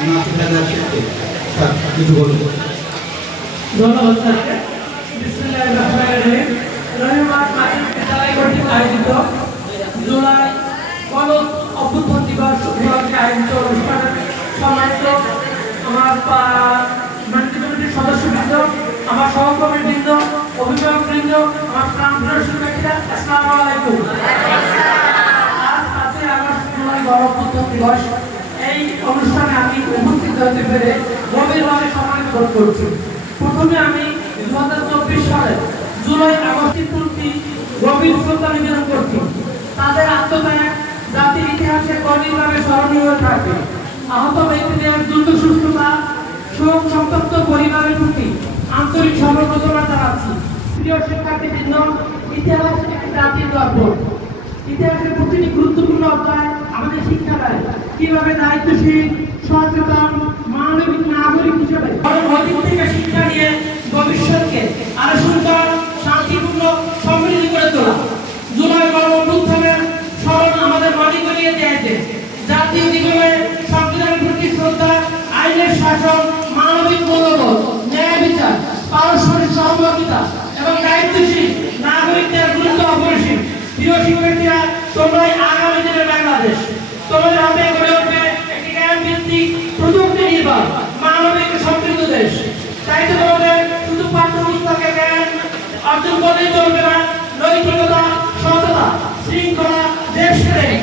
Sir কিছু বলুন। ধন্যবাদ স্যারকে। বিসমিল্লাহির রহমানির রহিম। রহিমাবাদ মাধ্যমিক বিদ্যালয় কর্তৃক আয়োজিত জুলাই গণ অভ্যুত্থান দিবস উপলক্ষে আয়োজিত অনুষ্ঠানে সম্মানিত আমার ম্যানেজিং কমিটির সদস্যবৃন্দ, আমার সহকর্মীবৃন্দ, অভিভাবকবৃন্দ, আমার প্রাণপ্রিয় শিক্ষার্থীরা, আসসালামু আলাইকুম। আজ 5ই আগস্ট জুলাই গণ অভ্যুত্থান দিবস। এই অনুষ্ঠানে আমি উপস্থিত হতে পেরে গভীরভাবে সম্মানিত বোধ করছি। প্রথমে আমি 2024 সালে জুলাই আগস্টের প্রতি গভীর শ্রদ্ধা নিবেদন করছি। তাদের আত্মত্যাগ জাতির ইতিহাসে গভীরভাবে স্মরণীয় হয়ে থাকবে। আহত ব্যক্তিদের দ্রুত সুস্থতা, শোক সন্তপ্ত পরিবারের প্রতি আন্তরিক সমবেদনা জানাচ্ছি। প্রিয় শিক্ষার্থীবৃন্দ, ইতিহাস একটি জাতির দর্পণ। ইতিহাসের প্রতিটি গুরুত্বপূর্ণ অধ্যায় আমাদের শিক্ষা দেয় কিভাবে দায়িত্বশীল, সচেতন, মানবিক নাগরিক হিসেবে অতীত থেকে শিক্ষা নিয়ে ভবিষ্যৎকে আরো সুন্দর, শান্তিপূর্ণ, সমৃদ্ধ করে তোলা। জুলাই গণ অভ্যুত্থানের স্মরণ আমাদের মনে করিয়ে দেয় যে জাতীয় জীবনে সংবিধানের প্রতি শ্রদ্ধা, আইনের শাসন, মানবিক মূল্যবোধ, ন্যায় বিচার, পারস্পরিক সহমর্মিতা এবং দায়িত্বশীল নাগরিকদের গুরুত্ব অপরিসীম। প্রিয় শিক্ষার্থীরা, তোমরাই আগামী দিনের বাংলাদেশ। তোমাদের হাতে গড়ে উঠবে একটি জ্ঞান ভিত্তিক, প্রযুক্তি নির্ভর, মানবিক সমৃদ্ধ দেশ। তাই তো তোমাদের শুধু পাঠ্যপুস্তকের জ্ঞান অর্জন করলেই চলবে না, নৈতিকতা, সততা, শৃঙ্খলা, দেশপ্রেম